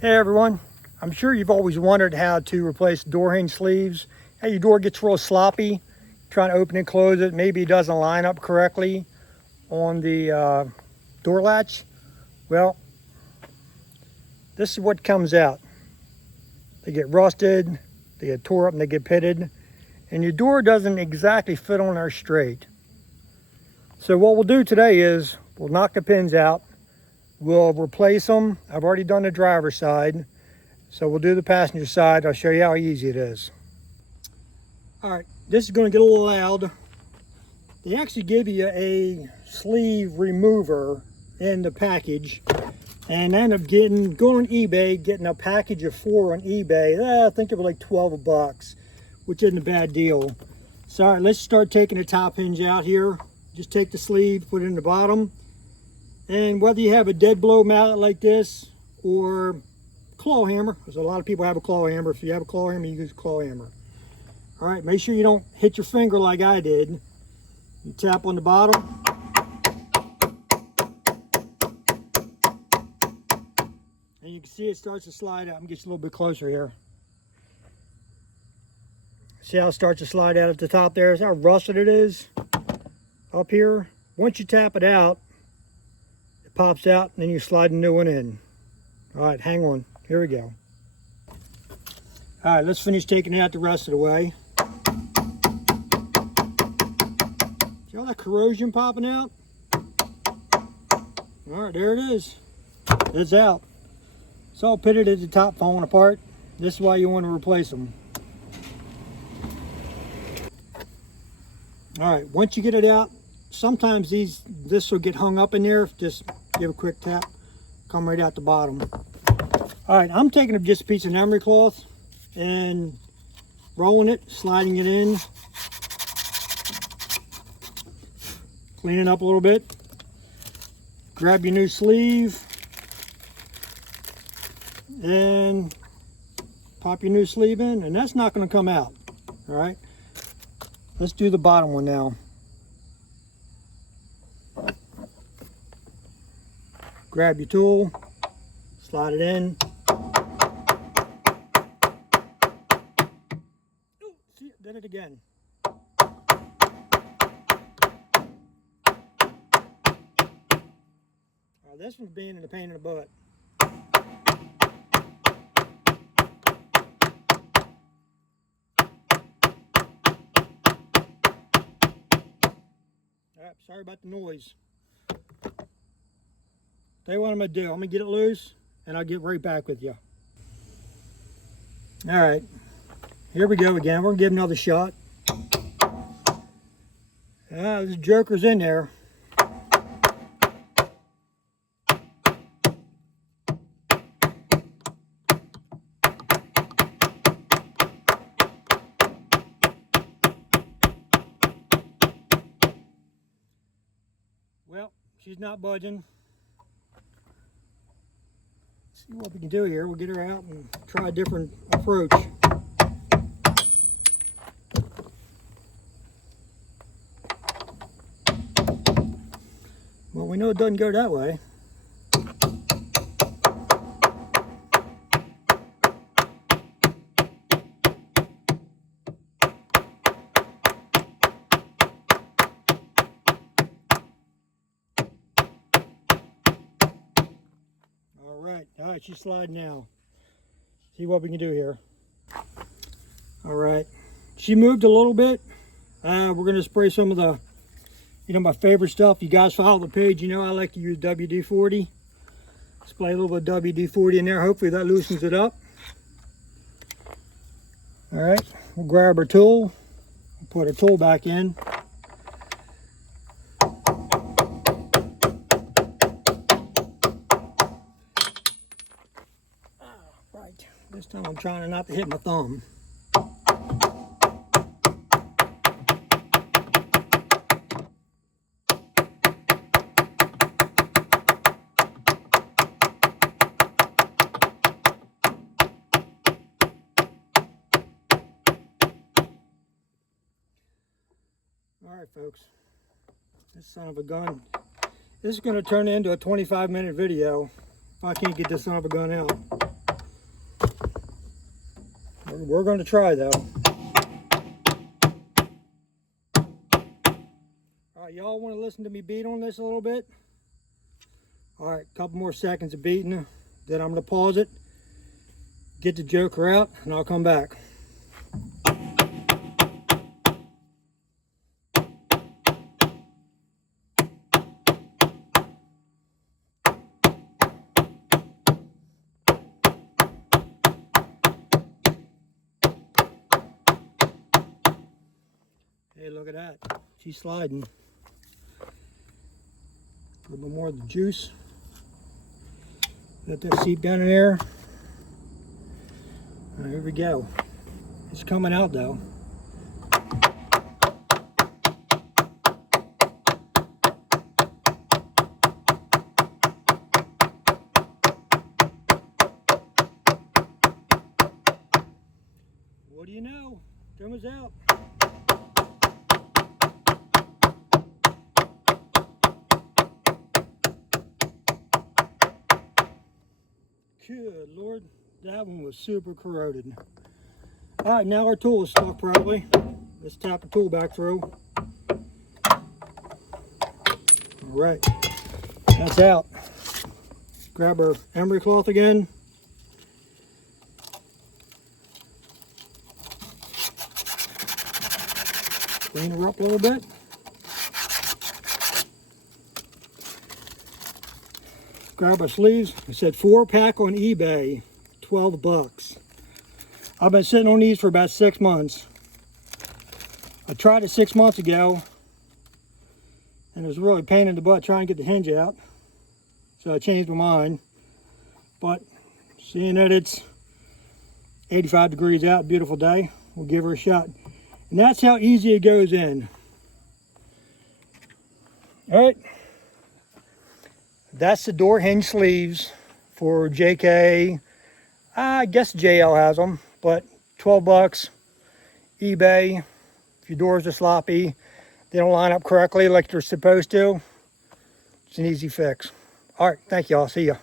Hey everyone, I'm sure you've always wondered how to replace door hinge sleeves. How your door gets real sloppy, trying to open and close it, maybe it doesn't line up correctly on the door latch. Well, this is what comes out. They get rusted, they get tore up and they get pitted, and your door doesn't exactly fit on there straight. So what we'll do today is we'll knock the pins out, we'll replace them. I've already done the driver's side. So we'll do the passenger side. I'll show you how easy it is. All right, this is going to get a little loud. They actually give you a sleeve remover in the package, and I ended up going on eBay, getting a package of 4 on eBay. I think it was like 12 bucks, which isn't a bad deal. So all right, let's start taking the top hinge out here. Just take the sleeve, put it in the bottom, and whether you have a dead blow mallet like this or claw hammer, because a lot of people have a claw hammer. If you have a claw hammer, you use a claw hammer. All right, make sure you don't hit your finger like I did. You tap on the bottom. And you can see it starts to slide out. I'm get you a little bit closer here. See how it starts to slide out at the top there? See how rusted it is up here? Once you tap it out, it pops out, and then you slide a new one in. All right, hang on. Here we go. All right, let's finish taking it out the rest of the way. See all that corrosion popping out? All right, there it is. It's out. It's all pitted at the top, falling apart. This is why you want to replace them. All right, once you get it out, sometimes this will get hung up in there. Just give a quick tap, come right out the bottom. All right, I'm taking up just a piece of emery cloth and rolling it, sliding it in, cleaning up a little bit. Grab your new sleeve and pop your new sleeve in, and that's not going to come out. All right, let's do the bottom one now. Grab your tool, slide it in. Did it again. This one's being in the pain in the butt. Alright, sorry about the noise. Tell you what I'm going to do. I'm going to get it loose and I'll get right back with you. Alright. Here we go again. We're going to give another shot. There's jokers in there. Well, she's not budging. Let's see what we can do here. We'll get her out and try a different approach. Well, we know it doesn't go that way. All right, she's sliding now. See what we can do here. All right, she moved a little bit. We're gonna spray some of the, my favorite stuff. You guys follow the page, I like to use WD-40. Spray a little bit of WD-40 in there. Hopefully that loosens it up. All right, we'll grab our tool. We'll put our tool back in. Right, this time I'm trying not to hit my thumb. All right, folks, this son of a gun, this is going to turn into a 25-minute video if I can't get this son of a gun out. We're going to try though. All right, y'all want to listen to me beat on this a little bit? All right, a couple more seconds of beating, then I'm going to pause it, get the joker out, and I'll come back. Hey, look at that. She's sliding. A little bit more of the juice. Let that seep down in there. Here we go. It's coming out though. What do you know? Drum is out. Good Lord, that one was super corroded. All right, now our tool is stuck properly. Let's tap the tool back through. All right, that's out. Grab our emery cloth again. Clean her up a little bit. Grab our sleeves. I said 4-pack on eBay, 12 bucks. I've been sitting on these for about 6 months. I tried it 6 months ago, and it was really a pain in the butt trying to get the hinge out. So I changed my mind. But seeing that it's 85 degrees out, beautiful day, we'll give her a shot. And that's how easy it goes in. All right. That's the door hinge sleeves for JK. I guess JL has them, but 12 bucks. eBay. If your doors are sloppy, they don't line up correctly like they're supposed to, it's an easy fix. All right, thank you all. See ya.